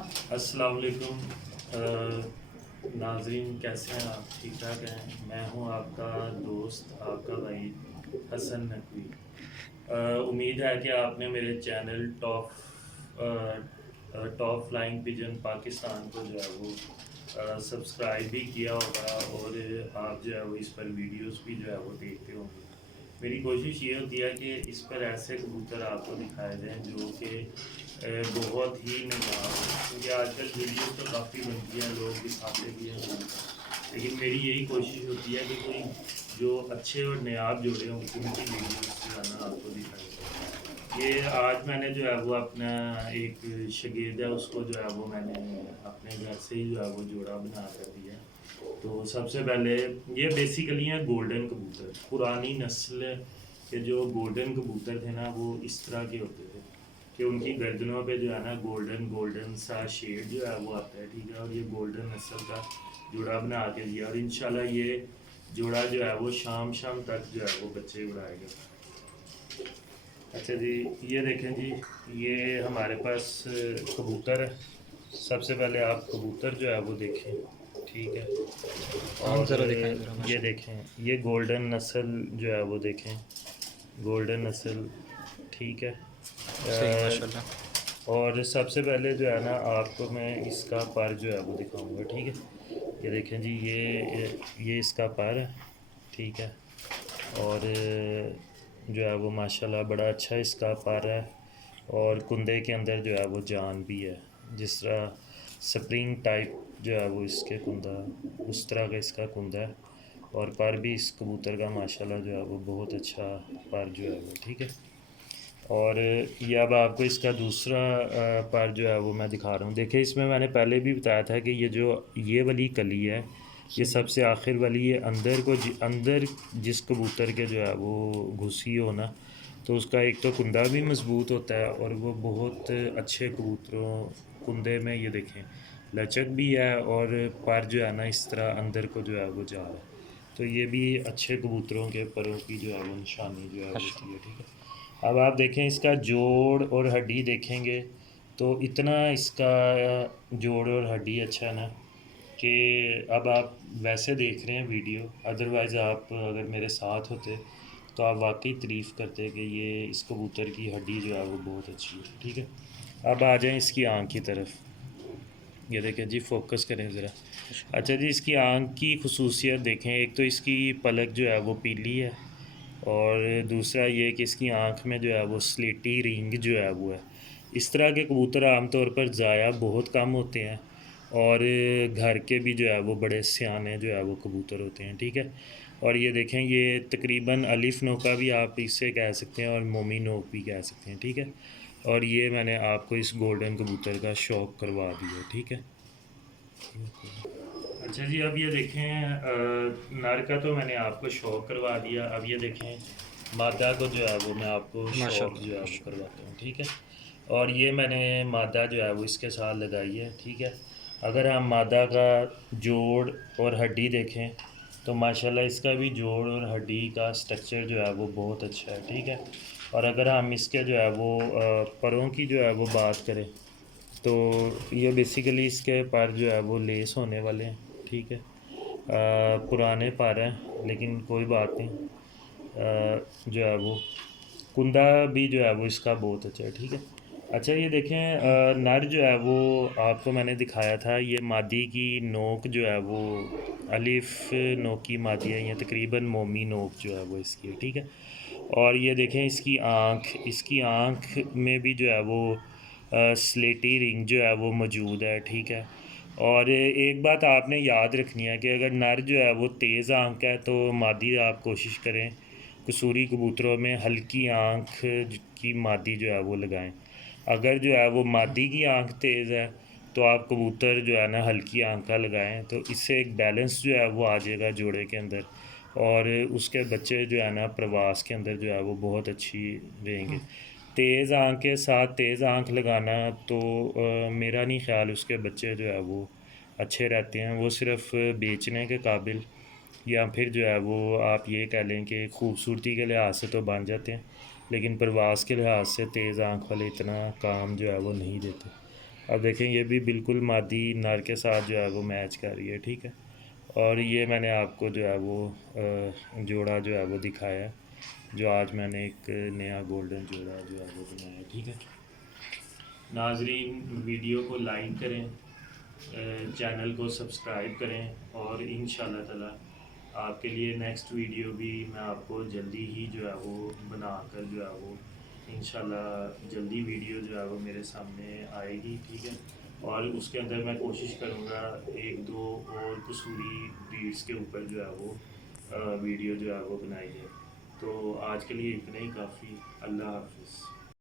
السلام علیکم ناظرین، کیسے ہیں آپ؟ ٹھیک ٹھاک ہیں؟ میں ہوں آپ کا دوست، آپ کا بھائی حسن نقوی۔ امید ہے کہ آپ نے میرے channel top flying pigeon Pakistan کو جو ہے وہ سبسکرائب بھی کیا ہوگا، اور آپ جو ہے وہ اس پر ویڈیوز بھی جو ہے وہ دیکھتے ہوں گے۔ میری کوشش یہ ہوتی ہے کہ اس پر ایسے کبوتر آپ کو دکھائے جائیں جو کہ بہت ہی نایاب ہو، کیونکہ آج کل ویڈیوز تو کافی بنتی ہیں، لوگ دکھاتے بھی ہیں، لیکن میری یہی کوشش ہوتی ہے کہ کوئی جو اچھے اور نایاب جوڑے ہوں ان کی ویڈیوز جو ہے نا آپ کو دکھائی جائے۔ یہ آج میں نے جو ہے وہ اپنا ایک شاگرد ہے، اس کو جو ہے وہ میں نے اپنے گھر سے ہی جو ہے وہ جوڑا بنا کر دیا۔ تو سب سے پہلے یہ بیسیکلی ہیں گولڈن کبوتر۔ پرانی نسل کے جو گولڈن کبوتر تھے نا، وہ اس طرح کے ہوتے تھے کہ ان کی گردنوں پہ جو ہے نا گولڈن سا شیڈ جو ہے وہ آتا ہے، ٹھیک ہے، اور یہ گولڈن نسل کا جوڑا بنا کے دیا، اور انشاءاللہ یہ جوڑا جو ہے وہ شام تک جو ہے وہ بچے اڑائے گا۔ اچھا جی، یہ دیکھیں جی، یہ ہمارے پاس کبوتر ہے۔ سب سے پہلے آپ کبوتر جو ہے وہ دیکھیں، ٹھیک ہے، ہم اور ذرا دکھائیں ذرا یہ ماشاء دیکھیں، یہ گولڈن نسل جو ہے وہ دیکھیں، گولڈن نسل، ٹھیک ہے۔ اللہ صحیح ماشاء اللہ اور سب سے پہلے جو ہے نا آپ کو میں اس کا پر جو ہے وہ دکھاؤں گا، ٹھیک ہے۔ یہ دیکھیں جی، یہ اس کا پر ہے، ٹھیک ہے، اور جو ہے وہ ماشاءاللہ بڑا اچھا اس کا پر ہے، اور کندے کے اندر جو ہے وہ جان بھی ہے، جس طرح سپرنگ ٹائپ جو ہے وہ اس کے کندہ، اس طرح کا اس کا کندہ ہے، اور پر بھی اس کبوتر کا ماشاءاللہ جو ہے وہ بہت اچھا پر جو ہے وہ، ٹھیک ہے۔ اور یہ اب آپ کو اس کا دوسرا پر جو ہے وہ میں دکھا رہا ہوں۔ دیکھیں، اس میں نے پہلے بھی بتایا تھا کہ یہ والی کلی ہے، یہ سب سے آخر والی، یہ اندر جس کبوتر کے جو ہے وہ گھسی ہو نا، تو اس کا ایک تو کندہ بھی مضبوط ہوتا ہے، اور وہ بہت اچھے کبوتروں کندے میں یہ دیکھیں لچک بھی ہے، اور پر جو ہے نا اس طرح اندر کو جو ہے وہ جا رہا ہے، تو یہ بھی اچھے کبوتروں کے پروں کی جو ہے وہ نشانی جو ہے وہ ماشاء ہوتی ہے، ٹھیک ہے۔ اب آپ دیکھیں اس کا جوڑ اور ہڈی دیکھیں گے تو اتنا اس کا جوڑ اور ہڈی اچھا ہے نا کہ اب آپ ویسے دیکھ رہے ہیں ویڈیو، ادروائز آپ اگر میرے ساتھ ہوتے تو آپ واقعی تعریف کرتے کہ یہ اس کبوتر کی ہڈی جو ہے وہ بہت اچھی ہے، ٹھیک ہے۔ اب آ جائیں اس کی آنکھ کی طرف، یہ دیکھیں جی، فوکس کریں ذرا۔ اچھا جی، اس کی آنکھ کی خصوصیت دیکھیں، ایک تو اس کی پلک جو ہے وہ پیلی ہے، اور دوسرا یہ کہ اس کی آنکھ میں جو ہے وہ سلیٹی رنگ جو ہے وہ ہے۔ اس طرح کے کبوتر عام طور پر ضائع بہت کم ہوتے ہیں، اور گھر کے بھی جو ہے وہ بڑے سیانے جو ہے وہ کبوتر ہوتے ہیں، ٹھیک ہے۔ اور یہ دیکھیں، یہ تقریباً الف نوکا بھی آپ اس سے کہہ سکتے ہیں، اور مومی نوک بھی کہہ سکتے ہیں، ٹھیک ہے۔ اور یہ میں نے آپ کو اس گولڈن کبوتر کا شوق کروا دیا، ٹھیک ہے۔ اچھا جی، اب یہ دیکھیں، نر کا تو میں نے آپ کو شوق کروا دیا، اب یہ دیکھیں مادہ کو جو ہے وہ میں آپ کو ماشاء شوق اللہ جو ہے وہ ماشاء اللہ کرواتا ہوں، ٹھیک ہے۔ اور یہ میں نے مادہ جو ہے وہ اس کے ساتھ لگائی ہے، ٹھیک ہے۔ اگر ہم مادہ کا جوڑ اور ہڈی دیکھیں تو ماشاءاللہ اس کا بھی جوڑ اور ہڈی کا سٹرکچر جو ہے وہ بہت اچھا ہے، ٹھیک ہے۔ اور اگر ہم اس کے جو ہے وہ پروں کی جو ہے وہ بات کریں تو یہ بیسیکلی اس کے پر جو ہے وہ لیس ہونے والے ہیں، ٹھیک ہے۔ پرانے پر ہیں لیکن کوئی بات نہیں، جو ہے وہ کندہ بھی جو ہے وہ اس کا بہت اچھا ہے، ٹھیک ہے۔ اچھا، یہ دیکھیں، نر جو ہے وہ آپ کو میں نے دکھایا تھا، یہ مادی کی نوک جو ہے وہ الف نوکی مادی ہے، یہ تقریباً مومی نوک جو ہے وہ اس کی ہے، ٹھیک ہے۔ اور یہ دیکھیں اس کی آنکھ میں بھی جو ہے وہ سلیٹی رنگ جو ہے وہ موجود ہے، ٹھیک ہے۔ اور ایک بات آپ نے یاد رکھنی ہے کہ اگر نر جو ہے وہ تیز آنکھ ہے تو مادی آپ کوشش کریں قصوری کبوتروں میں ہلکی آنکھ کی مادی جو ہے وہ لگائیں۔ اگر جو ہے وہ مادی کی آنکھ تیز ہے تو آپ کبوتر جو ہے نا ہلکی آنکھ کا لگائیں، تو اس سے ایک بیلنس جو ہے وہ آ جائے گا جوڑے کے اندر، اور اس کے بچے جو ہے نا پرواز کے اندر جو ہے وہ بہت اچھی رہیں گے۔ تیز آنکھ کے ساتھ تیز آنکھ لگانا تو میرا نہیں خیال اس کے بچے جو ہے وہ اچھے رہتے ہیں، وہ صرف بیچنے کے قابل، یا پھر جو ہے وہ آپ یہ کہہ لیں کہ خوبصورتی کے لحاظ سے تو بن جاتے ہیں، لیکن پرواز کے لحاظ سے تیز آنکھ والے اتنا کام جو ہے وہ نہیں دیتے۔ اب دیکھیں یہ بھی بالکل مادی نر کے ساتھ جو ہے وہ میچ کر رہی ہے، ٹھیک ہے. اور یہ میں نے آپ کو جو ہے وہ جوڑا جو ہے وہ دکھایا ہے، جو آج میں نے ایک نیا گولڈن جوڑا جو ہے وہ بنایا، ٹھیک ہے. ناظرین ویڈیو کو لائک کریں، چینل کو سبسکرائب کریں، اور ان شاء اللہ تعالیٰ آپ کے لیے نیکسٹ ویڈیو بھی میں آپ کو جلدی ہی جو ہے وہ بنا کر جو ہے وہ انشاءاللہ جلدی ویڈیو جو ہے وہ میرے سامنے آئے گی، ٹھیک ہے. اور اس کے اندر میں کوشش کروں گا ایک دو اور قصوری بریڈس کے اوپر جو ہے وہ ویڈیو جو ہے وہ بنائی جائے. تو آج کے لیے اتنا ہی کافی. اللہ حافظ.